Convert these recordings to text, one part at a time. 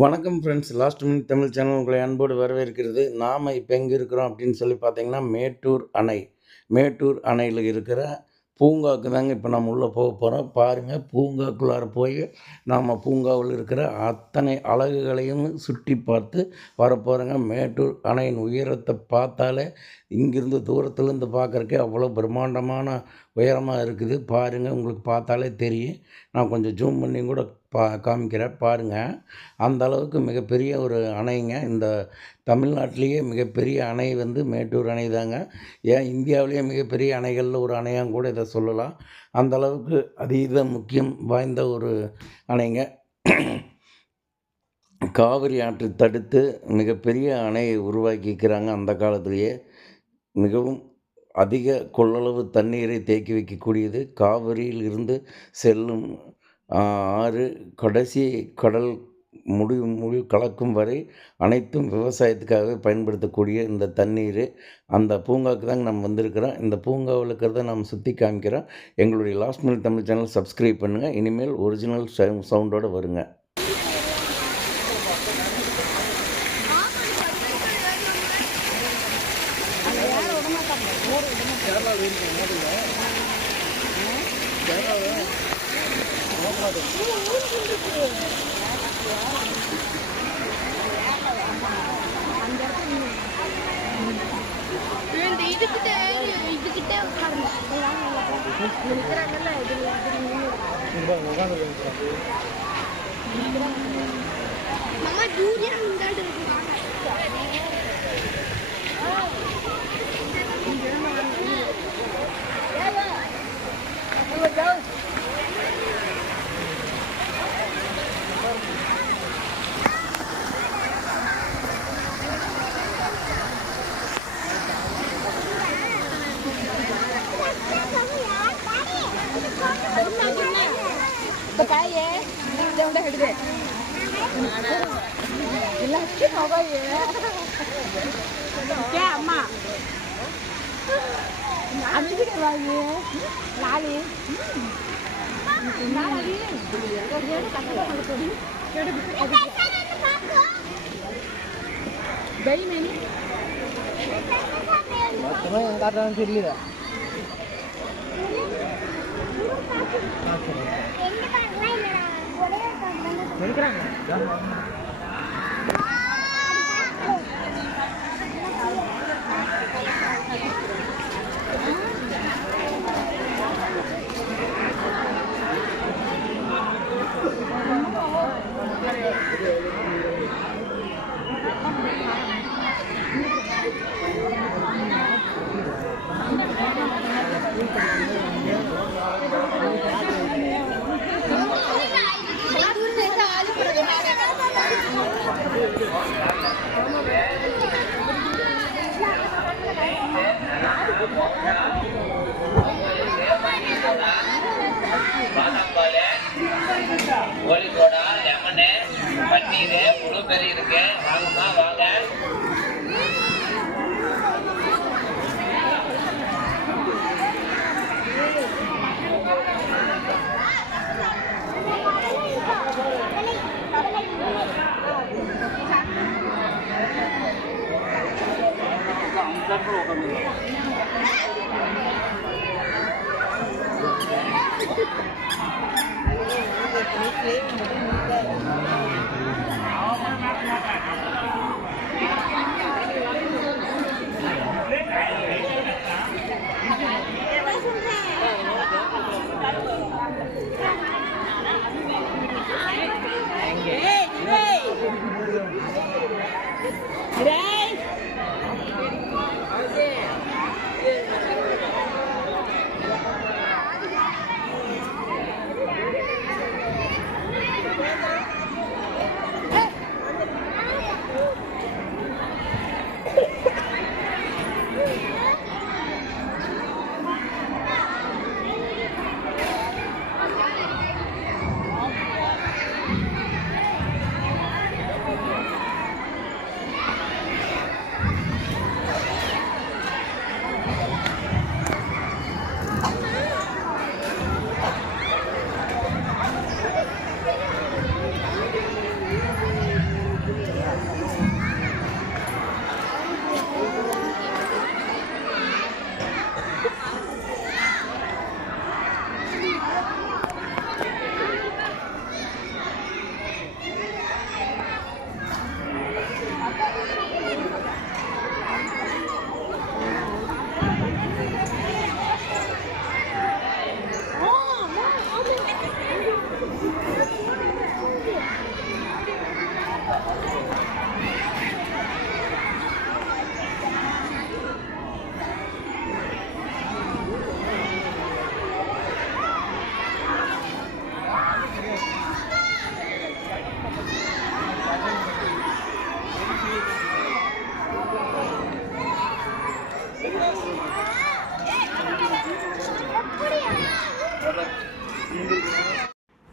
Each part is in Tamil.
வணக்கம் friends. Last minute Tamil channel உங்களை அன்போடு வரவேற்கிறது. நாம் இப்போ எங்கே இருக்கிறோம் அப்படின்னு சொல்லி பார்த்தீங்கன்னா, மேட்டூர் அணை. மேட்டூர் அணையில் இருக்கிற பூங்காவுக்கு தாங்க இப்போ நம்ம உள்ளே போக போகிறோம். பாருங்கள், பூங்காக்குள்ளார போய் நாம் பூங்காவில் இருக்கிற அத்தனை அழகுகளையும் சுற்றி பார்த்து வரப்போகிறோங்க. மேட்டூர் அணையின் உயரத்தை பார்த்தாலே இங்கிருந்து தூரத்துலேருந்து பார்க்குறக்கே அவ்வளோ பிரம்மாண்டமான உயரமாக இருக்குது. பாருங்கள், உங்களுக்கு பார்த்தாலே தெரியும். நான் கொஞ்சம் ஜூம் பண்ணி கூட காமிக்கிறேன் பாருங்கள். அந்த அளவுக்கு மிகப்பெரிய ஒரு அணைங்க. இந்த தமிழ்நாட்டிலேயே மிகப்பெரிய அணை வந்து மேட்டூர் அணை தாங்க. ஏன் இந்தியாவிலேயே மிகப்பெரிய அணைகளில் ஒரு அணையாக கூட இதை சொல்லலாம். அந்த அளவுக்கு அதீத முக்கியம் வாய்ந்த ஒரு அணைங்க. காவிரி ஆற்றை தடுத்து மிகப்பெரிய அணையை உருவாக்கிக்கிறாங்க. அந்த காலத்திலேயே மிகவும் அதிக கொள்ளளவு தண்ணீரை தேக்கி வைக்கக்கூடியது. காவிரியில் இருந்து செல்லும் ஆறு கடைசி கடல் முடி கலக்கும் வரை அனைத்தும் விவசாயத்துக்காகவே பயன்படுத்தக்கூடிய இந்த தண்ணீர். அந்த பூங்காவுக்கு தாங்க நம்ம வந்திருக்கிறோம். இந்த பூங்காவில் இருக்கிறத நம்ம சுற்றி காமிக்கிறோம். எங்களுடைய last minute Tamil channel subscribe பண்ணுங்கள். இனிமேல் ஒரிஜினல் சவுண்டோடு வருங்க. அம்மா தெரியல. கோழி சோடா, லெமனு, பன்னீர், ப்ளூபெர்ரி இருக்கு. வாங்கம்மா, வாங்க.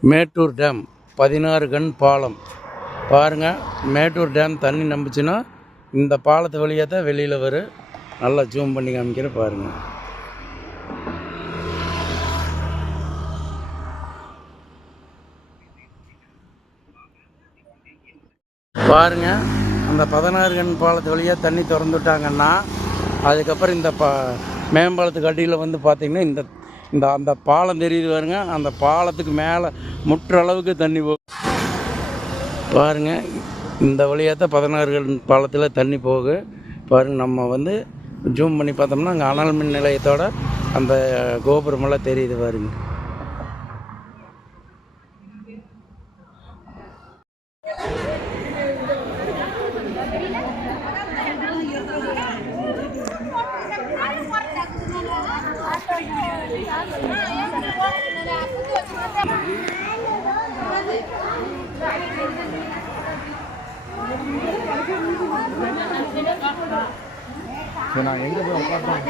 மேட்டூர் டேம் 16 கன் பாலம் பாருங்கள். மேட்டூர் டேம் தண்ணி நம்பிச்சுன்னா இந்த பாலத்து வழியாக தான் வெளியில் வரும். நல்லா ஜூம் பண்ணி காமிக்கிற பாருங்கள். பாருங்கள், அந்த 16 கன் பாலத்து வழியாக தண்ணி திறந்து விட்டாங்கன்னா அதுக்கப்புறம் இந்த மேம்பாலத்துக்கு அடியில் வந்து பார்த்திங்கன்னா இந்த அந்த பாலம் தெரியுது பாருங்க. அந்த பாலத்துக்கு மேலே முற்ற அளவுக்கு தண்ணி பாருங்கள். இந்த வழியாக தான் 16 கன் பாலத்தில் தண்ணி போகு பாருங்கள். நம்ம வந்து ஜூம் பண்ணி பார்த்தோம்னா அங்கே அனல் மின் நிலையத்தோட அந்த கோபுரமெல்லாம் தெரியுது பாருங்க. நான் எங்கே போய் உட்காந்தேன்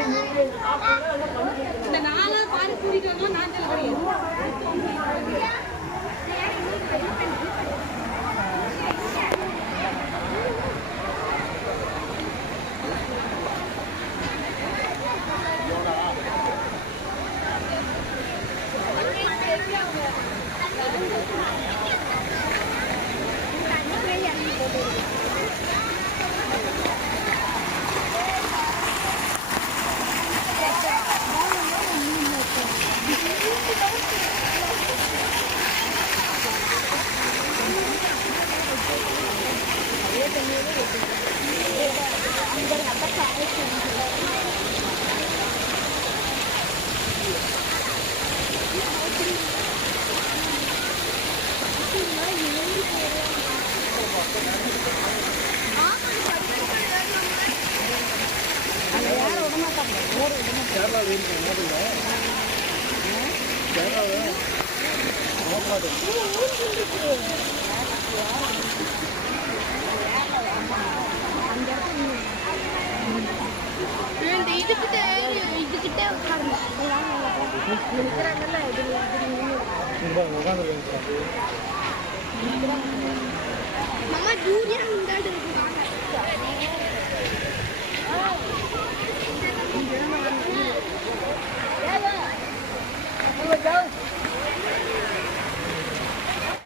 Mama junior enggak ada.